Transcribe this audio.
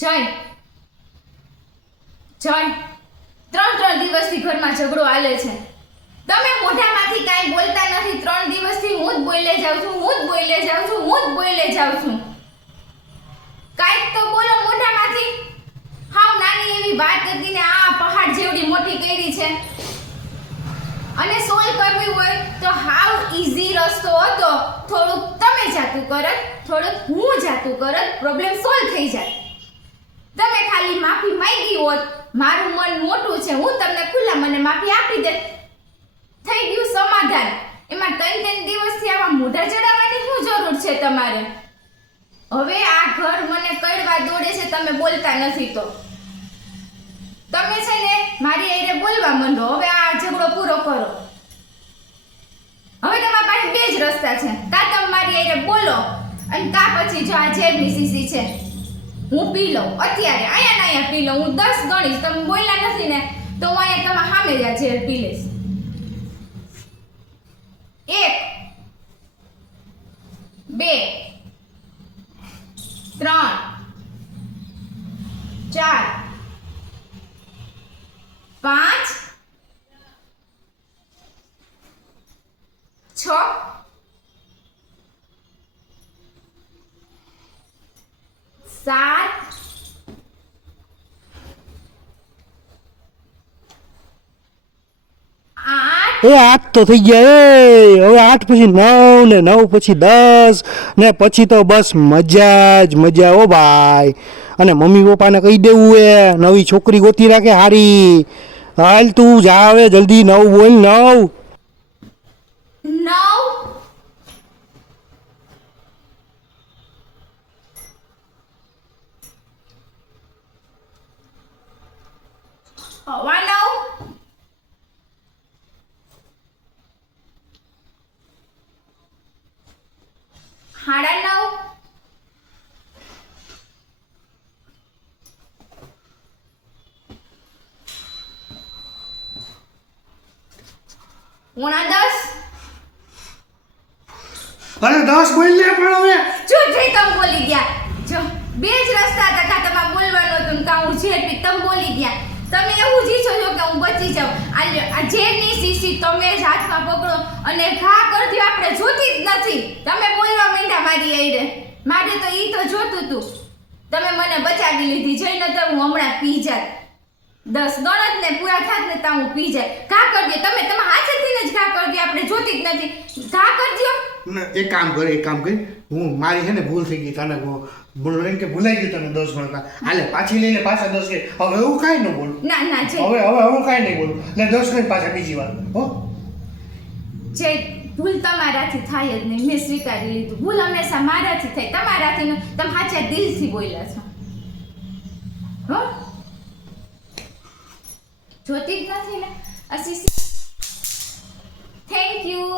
જય જય 3 દિવસથી ઘરમાં ઝઘડો હાલે છે. તમે મોઢામાંથી કાંઈ બોલતા નથી. 3 દિવસથી હું જ બોલે જાઉં છું. કાંઈક તો બોલો મોઢામાંથી. હાવ નાની એવી વાત હતી ને આ પહાડ જેવડી મોટી કરી છે. અને સોલ્વ કરવી હોય તો હાવ ઈઝી રસ્તો હતો. થોડુંક તમે જાતું કરત, થોડુંક હું જાતું કરત, પ્રોબ્લેમ સોલ્વ થઈ જાય. તમે ખાલી માફી માંગી હોત, મારું મન મોટું છે, હું તમને ખુલ્લા મને માફી આપી દે, થઈ ગયું સમાધાન. એમાં 3 દિવસથી આવા મોઢા ચડાવવાની શું જરૂર છે તમારે? હવે આ ઘર મને કડવા દોડે છે, તમે બોલતા નથી તો તમે છે ને મારી આઈને બોલવા માંડો. હવે આ ઝઘડો પૂરો કરો. હવે તમારા પાસે 2 જ રસ્તા છે. કાં તમે મારી આઈને બોલો અને કાં પછી જો આ ઝેરની શીશી છે હું પી લઉં અત્યારે અહીંયા પી લઉં. હું 10 ગણીશ, તમે બોલ્યા નથી ને તો હું અહીંયા તમારા સામે જ આ ઝેર પી લઈશ. 1 2 3 4 5 6 7 8 એ 8 તો થઈ ગયા. હવે 8 પછી 9 ને 9 પછી 10 ને પછી તો બસ મજા જ મજા. ઓ ભાઈ, અને મમ્મી પપ્પાને કહી દેવું એ નવી છોકરી ગોતી રાખે હારી. હાલ તું જા હવે જલ્દી 9 બોલ. 9 9 9 10 અરે 10 બોલ લે પણ હવે. જો તમે બોલી ગયા. જો 2 જ રસ્તા હતા. કાં તમારે બોલવાનું હતું ને કાં હું ઝેર પી. તમે બોલી ગયા. તમે એવું જ ઈચ્છો છો કે હું બચી જાઉં. આ ઝેરની શીશી તમે જ હાથમાં પકડો અને ઘા કરી દો. આપણે જોતી જ નથી. તમે બોલવા માંડ્યા મારી આઈને. મારે તો ઈ તો જોતું તું. તમે મને બચાવી લીધી. જઈને તો હું હમણાં પી જાત. 10 ગણત ને પૂરા થાત ને તા હું પી જાય. ઘા કરી દો. તમે તમારા હાથેથી જ ઘા કરી દો. આપણે જોતી જ નથી. ઘા કરી દો. એક કામ કર. હું મારી છે ને ભૂલ થઈ ગઈ. તને બોલો કે ભૂલાઈ ગયું તને 10 ગણતા. હાલે પાછી લઈ લે પાછા 10 કે. હવે એવું કાંઈ ન બોલું. ના જે હવે હું કાંઈ નહીં બોલું. લે 10 ગણ પાછા બીજી વાર. હો જે ભૂલ તમારાથી થાય જ નહીં. મેં સ્વીકારી લીધું. ભૂલ હંમેશા મારાથી થાય, તમારાથી ન. તમે સાચા દિલથી બોલ્યા છો. હો જોતી જ નથી ને. Thank you.